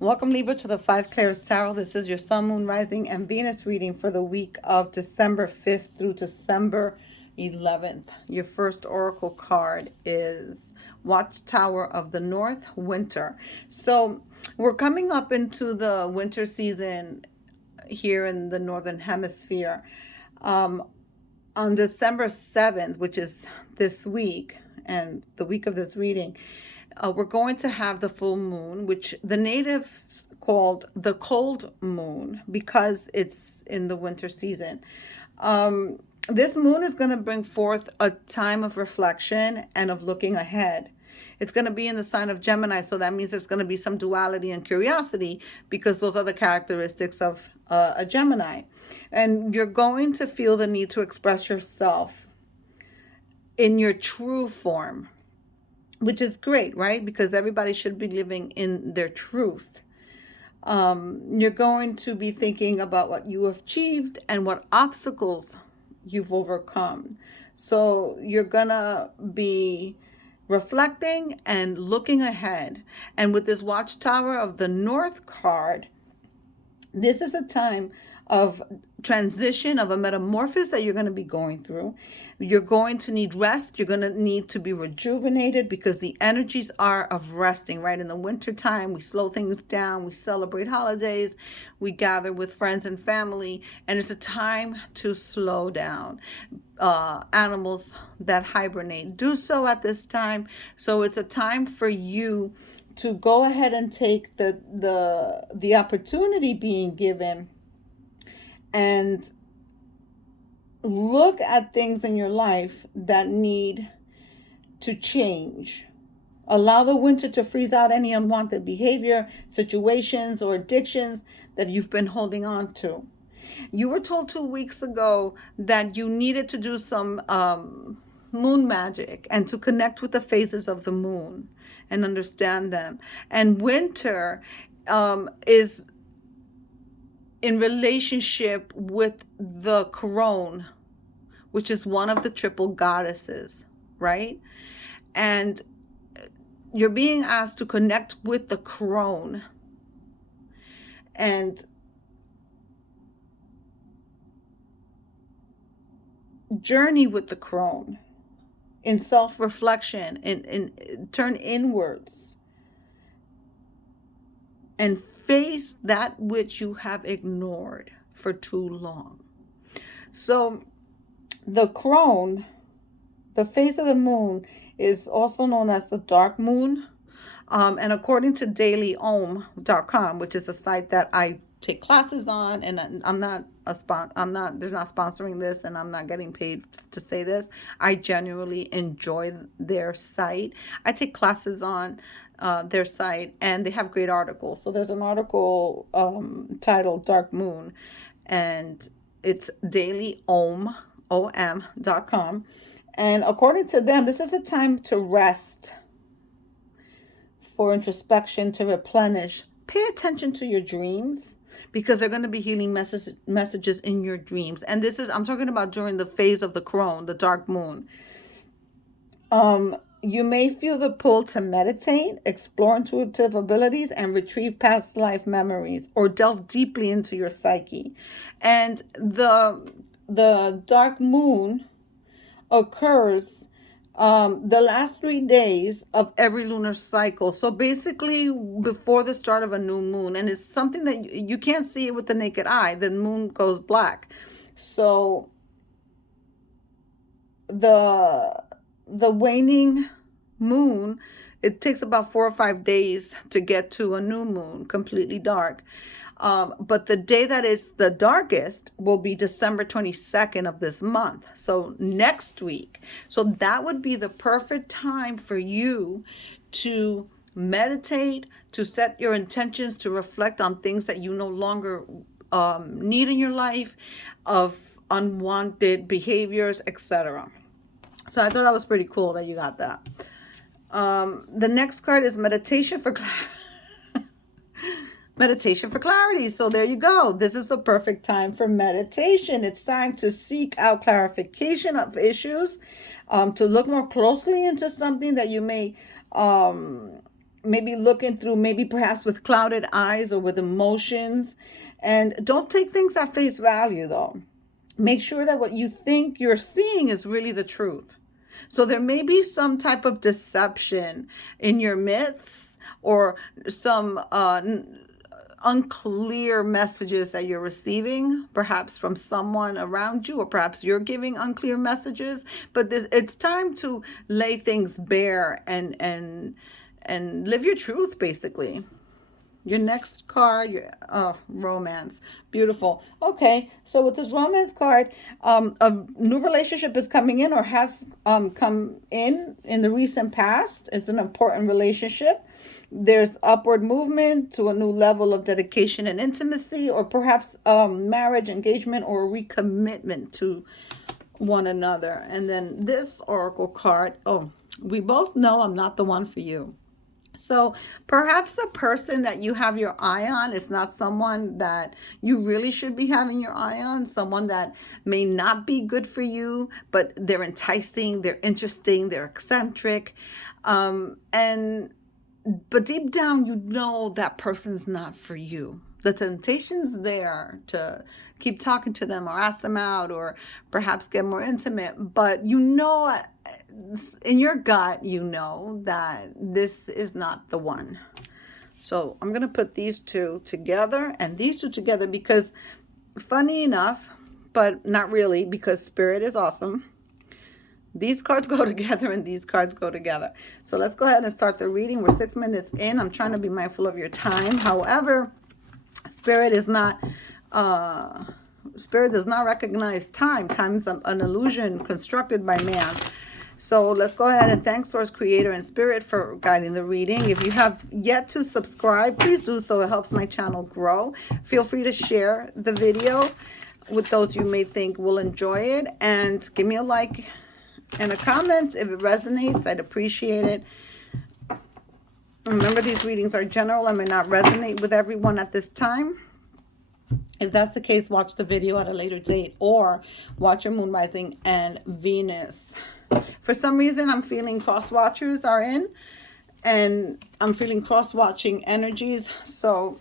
Welcome, Libra, to the Five Clairs Tarot. This is your Sun, Moon, Rising, and Venus reading for the week of December 5th through December 11th. Your first oracle card is Watchtower of the North, Winter. So we're coming up into the winter season here in the Northern Hemisphere. On December 7th, which is this week and the week of this reading, we're going to have the full moon, which the natives called the cold moon because it's in the winter season. This moon is going to bring forth a time of reflection and of looking ahead. It's going to be in the sign of Gemini, so that means there's going to be some duality and curiosity because those are the characteristics of a Gemini. And you're going to feel the need to express yourself in your true form, which is great, right? Because everybody should be living in their truth. You're going to be thinking about what you have achieved and what obstacles you've overcome. So you're going to be reflecting and looking ahead. And with this Watchtower of the North card, this is a time of transition, of a metamorphosis that you're going to be going through. You're going to need rest. You're going to need to be rejuvenated because the energies are of resting, right? In the winter time, we slow things down. We celebrate holidays. We gather with friends and family, and it's a time to slow down. Animals that hibernate do so at this time. So it's a time for you to go ahead and take the opportunity being given and look at things in your life that need to change. Allow the winter to freeze out any unwanted behavior, situations, or addictions that you've been holding on to. You were told 2 weeks ago that you needed to do some moon magic and to connect with the phases of the moon and understand them. And winter is in relationship with the crone, which is one of the triple goddesses, right? And you're being asked to connect with the crone and journey with the crone in self-reflection, in turn inwards and face that which you have ignored for too long. So the crone, the phase of the moon, is also known as the dark moon. And according to dailyohm.com, which is a site that I take classes on, and I'm not they're not sponsoring this, and I'm not getting paid to say this. I genuinely enjoy their site. I take classes on their site, and they have great articles. So there's an article titled Dark Moon, and it's dailyohm.com. And according to them, this is the time to rest, for introspection, to replenish. Pay attention to your dreams because they're going to be healing messages in your dreams. And this is, I'm talking about during the phase of the crone, the dark moon. You may feel the pull to meditate, explore intuitive abilities, and retrieve past life memories or delve deeply into your psyche. And the dark moon occurs the last 3 days of every lunar cycle. So basically before the start of a new moon, and it's something that you can't see it with the naked eye. The moon goes black. So the waning moon, it takes about 4 or 5 days to get to a new moon, completely dark. But the day that is the darkest will be December 22nd of this month. So next week. So that would be the perfect time for you to meditate, to set your intentions, to reflect on things that you no longer need in your life, of unwanted behaviors, etc. So I thought that was pretty cool that you got that. The next card is meditation for clarity. So there you go. This is the perfect time for meditation. It's time to seek out clarification of issues, to look more closely into something that you may maybe looking through, maybe perhaps with clouded eyes or with emotions. And don't take things at face value, though. Make sure that what you think you're seeing is really the truth. So there may be some type of deception in your midst, or some unclear messages that you're receiving, perhaps from someone around you, or perhaps you're giving unclear messages. But it's time to lay things bare and live your truth, basically. Your next card, your romance. Beautiful. Okay, so with this romance card, a new relationship is coming in, or has come in the recent past. It's an important relationship. There's upward movement to a new level of dedication and intimacy, or perhaps marriage, engagement, or recommitment to one another. And then this oracle card, oh, we both know I'm not the one for you. So perhaps the person that you have your eye on is not someone that you really should be having your eye on, someone that may not be good for you, but they're enticing, they're interesting, they're eccentric. But deep down, you know that person's not for you. The temptation's there to keep talking to them, or ask them out, or perhaps get more intimate. But you know, in your gut, you know that this is not the one. So I'm going to put these two together and these two together, because funny enough, but not really, because Spirit is awesome, these cards go together and these cards go together. So let's go ahead and start the reading. We're 6 minutes in. I'm trying to be mindful of your time. However, Spirit does not recognize time. Time is an illusion constructed by man. So let's go ahead and thank Source, Creator, and Spirit for guiding the reading. If you have yet to subscribe, please do so. It helps my channel grow. Feel free to share the video with those you may think will enjoy it. And give me a like and a comment if it resonates. I'd appreciate it. Remember, these readings are general and may not resonate with everyone at this time. If that's the case, watch the video at a later date, or watch your moon, rising, and Venus. For some reason, I'm feeling cross watchers are in, and I'm feeling cross watching energies. So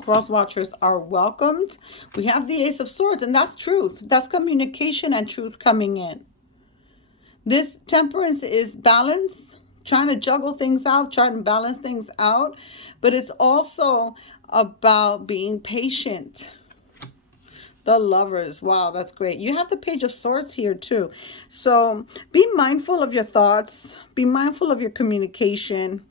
cross watchers are welcomed. We have the Ace of Swords, and that's truth. That's communication and truth coming in. This Temperance is balance, trying to juggle things out, trying to balance things out. But it's also about being patient. The Lovers. Wow, that's great. You have the Page of Swords here too. So be mindful of your thoughts. Be mindful of your communication.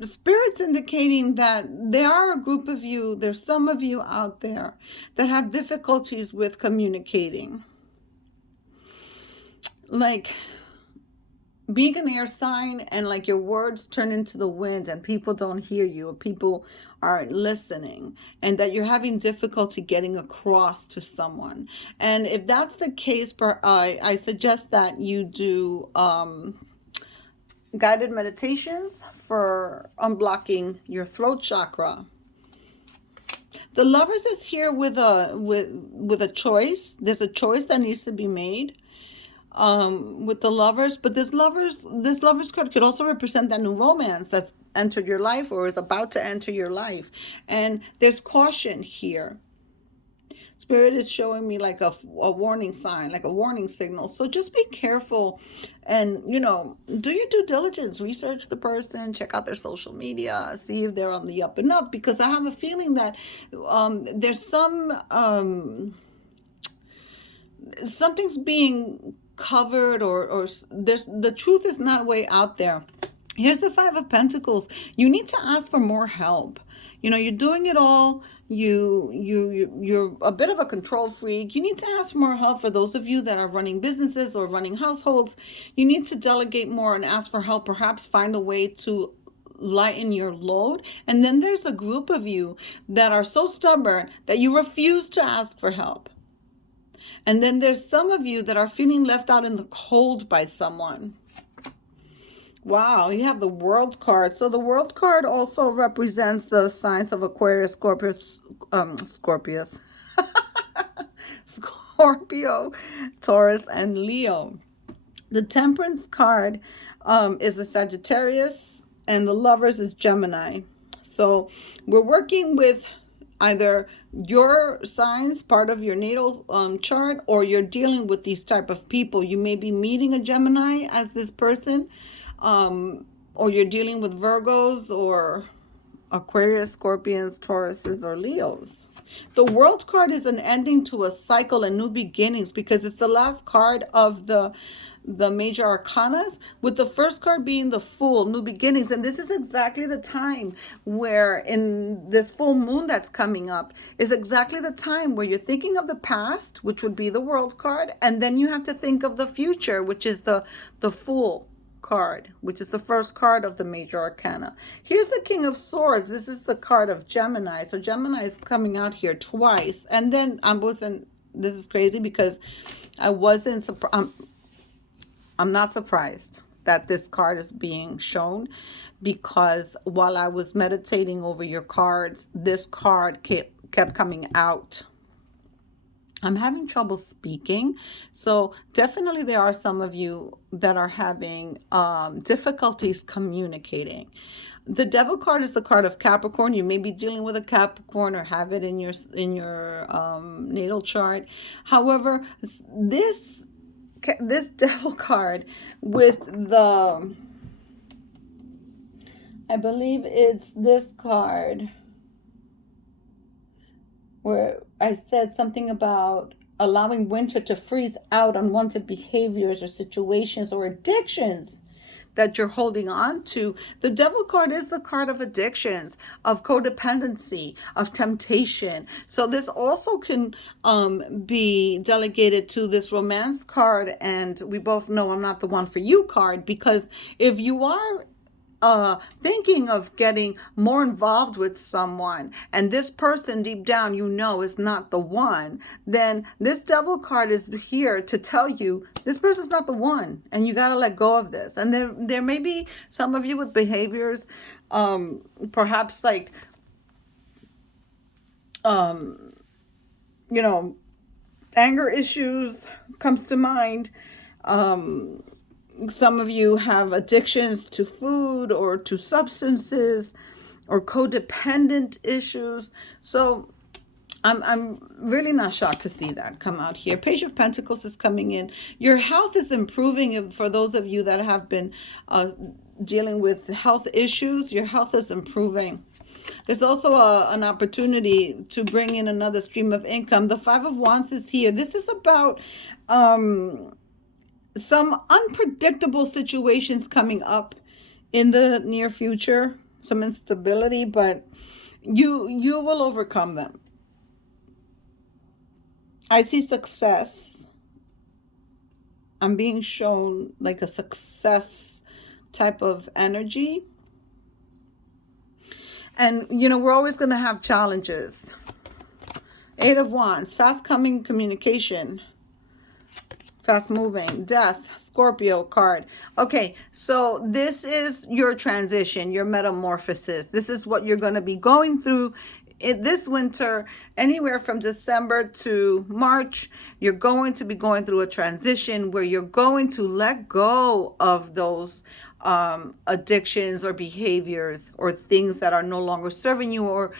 The Spirit's indicating that there are a group of you, there's some of you out there that have difficulties with communicating. Like being an air sign, and like your words turn into the wind and people don't hear you, or people aren't listening, and that you're having difficulty getting across to someone. And if that's the case, I suggest that you do guided meditations for unblocking your throat chakra. The Lovers is here with a choice. There's a choice that needs to be made with the Lovers. But this lovers card could also represent that new romance that's entered your life or is about to enter your life. And there's caution here. Spirit is showing me like a warning sign, like a warning signal. So just be careful and, do your due diligence. Research the person, check out their social media, see if they're on the up and up. Because I have a feeling that there's something's being covered, or the truth is not way out there. Here's the Five of Pentacles. You need to ask for more help. You're doing it all. You're a bit of a control freak. You need to ask for more help. For those of you that are running businesses or running households, you need to delegate more and ask for help. Perhaps find a way to lighten your load. And then there's a group of you that are so stubborn that you refuse to ask for help. And then there's some of you that are feeling left out in the cold by someone. Wow, you have the World card. So the World card also represents the signs of Aquarius, Scorpius, Scorpio, Taurus, and Leo. The Temperance card is a Sagittarius, and the Lovers is Gemini. So we're working with either your signs, part of your natal chart, or you're dealing with these type of people. You may be meeting a Gemini as this person, or you're dealing with Virgos or Aquarius, Scorpions, Tauruses, or Leos. The World card is an ending to a cycle and new beginnings because it's the last card of the major arcanas, with the first card being the Fool, new beginnings. And this is exactly the time where, in this full moon that's coming up, is exactly the time where you're thinking of the past, which would be the World card, and then you have to think of the future, which is the Fool card, which is the first card of the major arcana. Here's the King of Swords. This is the card of Gemini. So Gemini is coming out here twice. And then this is crazy because I'm not surprised that this card is being shown, because while I was meditating over your cards, this card kept coming out. I'm having trouble speaking. So definitely there are some of you that are having difficulties communicating. The Devil card is the card of Capricorn. You may be dealing with a Capricorn or have it in your natal chart. However, this Devil card with I believe it's this card, where I said something about allowing winter to freeze out unwanted behaviors or situations or addictions that you're holding on to. The Devil card is the card of addictions, of codependency, of temptation. So this also can be delegated to this Romance card, and we both know I'm not the one for you card, because if you are thinking of getting more involved with someone, and this person deep down is not the one, then this Devil card is here to tell you this person's not the one, and you got to let go of this. And there may be some of you with behaviors, perhaps like anger issues comes to mind. Some of you have addictions to food or to substances or codependent issues. So I'm really not shocked to see that come out here. Page of Pentacles is coming in. Your health is improving. For those of you that have been dealing with health issues, your health is improving. There's also an opportunity to bring in another stream of income. The Five of Wands is here. This is about some unpredictable situations coming up in the near future, some instability, but you will overcome them. I see success. I'm being shown like a success type of energy. And, we're always going to have challenges. Eight of Wands, fast coming communication. Fast moving, Death, Scorpio card. Okay, so this is your transition, your metamorphosis. This is what you're going to be going through this winter. Anywhere from December to March, you're going to be going through a transition where you're going to let go of those addictions or behaviors or things that are no longer serving you, or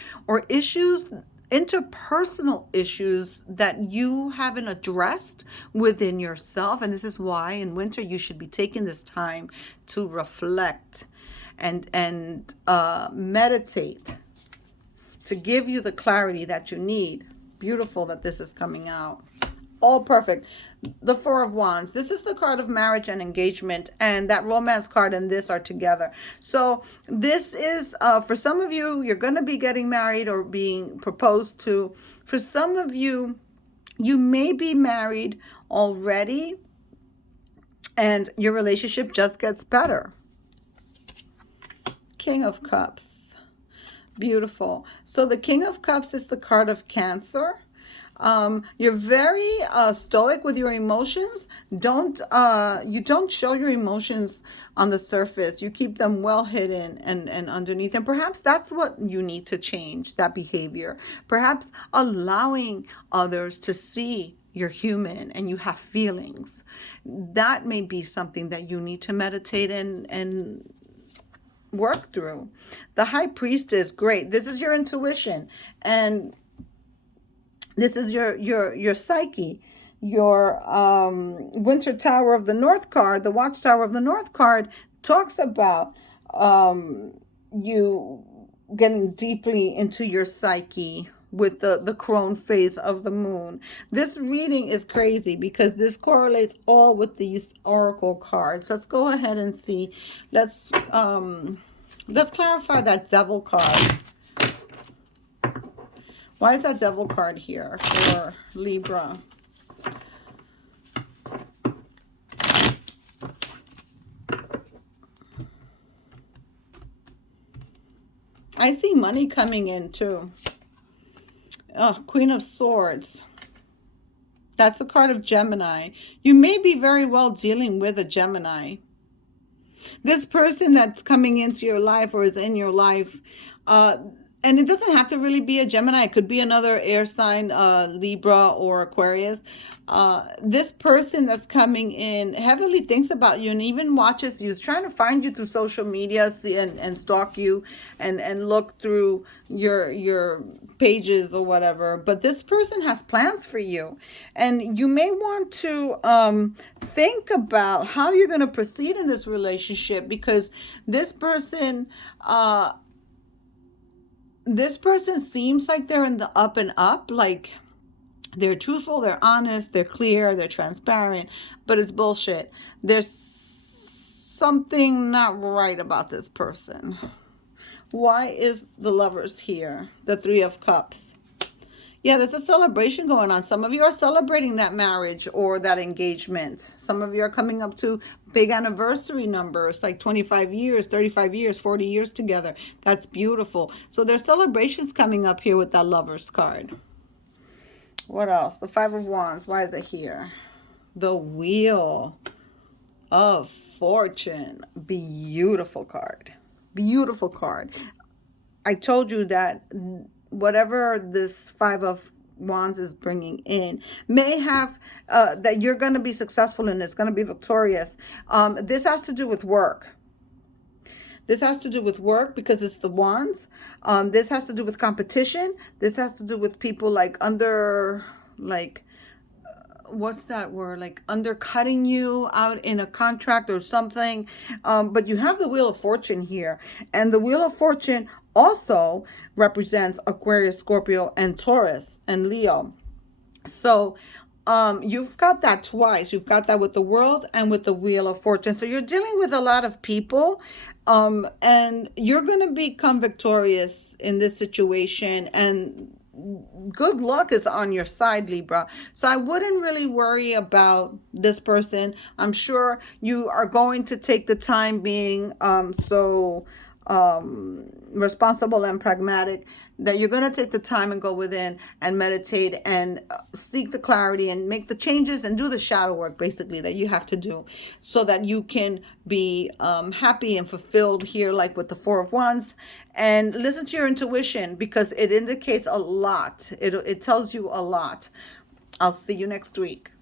issues, interpersonal issues that you haven't addressed within yourself. And this is why in winter you should be taking this time to reflect and meditate, to give you the clarity that you need. Beautiful that this is coming out. All perfect. The Four of Wands. This is the card of marriage and engagement, and that Romance card and this are together. So this is, for some of you, you're going to be getting married or being proposed to. For some of you, you may be married already, and your relationship just gets better. King of Cups. Beautiful. So the King of Cups is the card of Cancer. You're very stoic with your emotions. You don't show your emotions on the surface. You keep them well hidden and underneath. And perhaps that's what you need to change, that behavior. Perhaps allowing others to see you're human and you have feelings. That may be something that you need to meditate and work through. The High Priestess, great. This is your intuition, and this is your psyche. Your Winter Tower of the North card, the Watchtower of the North card, talks about you getting deeply into your psyche with the crone phase of the moon. This reading is crazy because this correlates all with these oracle cards. Let's go ahead and see. Let's clarify that Devil card. Why is that Devil card here for Libra? I see money coming in too. Oh, Queen of Swords. That's the card of Gemini. You may be very well dealing with a Gemini. This person that's coming into your life or is in your life, and it doesn't have to really be a Gemini. It could be another air sign, Libra or Aquarius. This person that's coming in heavily thinks about you and even watches you, trying to find you through social media, and stalk you and look through your pages or whatever. But this person has plans for you, and you may want to think about how you're going to proceed in this relationship, because this person seems like they're in the up and up, like they're truthful, they're honest, they're clear, they're transparent, but it's bullshit. There's something not right about this person. Why is the Lovers here? The Three of Cups. Yeah, there's a celebration going on. Some of you are celebrating that marriage or that engagement. Some of you are coming up to big anniversary numbers, like 25 years, 35 years, 40 years together. That's beautiful. So there's celebrations coming up here with that Lovers card. What else? The Five of Wands. Why is it here? The Wheel of Fortune. Beautiful card. Beautiful card. I told you that whatever this Five of Wands is bringing in may have that you're going to be successful in. It's going to be victorious. This has to do with work. This has to do with work because it's the Wands. This has to do with competition. This has to do with people what's that word? Like undercutting you out in a contract or something. But you have the Wheel of Fortune here. And the Wheel of Fortune also represents Aquarius, Scorpio, and Taurus, and Leo. So you've got that twice. You've got that with the World and with the Wheel of Fortune. So you're dealing with a lot of people, and you're going to become victorious in this situation, and good luck is on your side, Libra. So I wouldn't really worry about this person. I'm sure you are going to take the time being responsible and pragmatic, that you're going to take the time and go within and meditate and seek the clarity and make the changes and do the shadow work, basically, that you have to do so that you can be happy and fulfilled here, like with the Four of Wands. And listen to your intuition, because it indicates a lot. It tells you a lot. I'll see you next week.